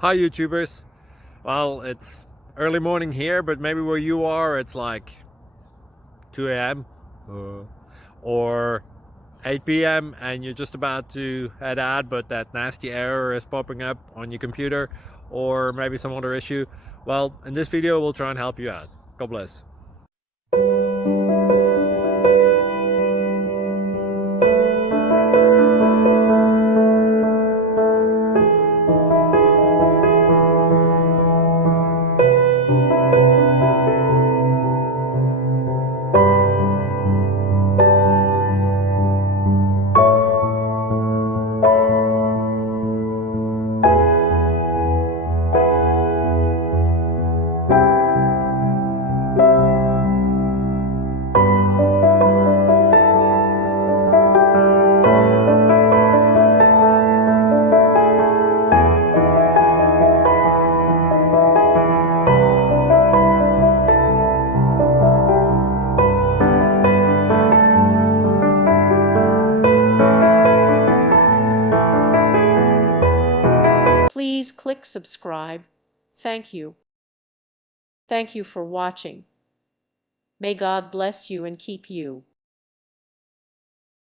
Hi YouTubers. Well, it's early morning here, but maybe where you are it's like 2 a.m. Or 8 p.m. and you're just about to head out, but that nasty error is popping up on your computer, or maybe some other issue. Well, in this video we'll try and help you out. God bless. Please click subscribe. Thank you. Thank you for watching. May God bless you and keep you.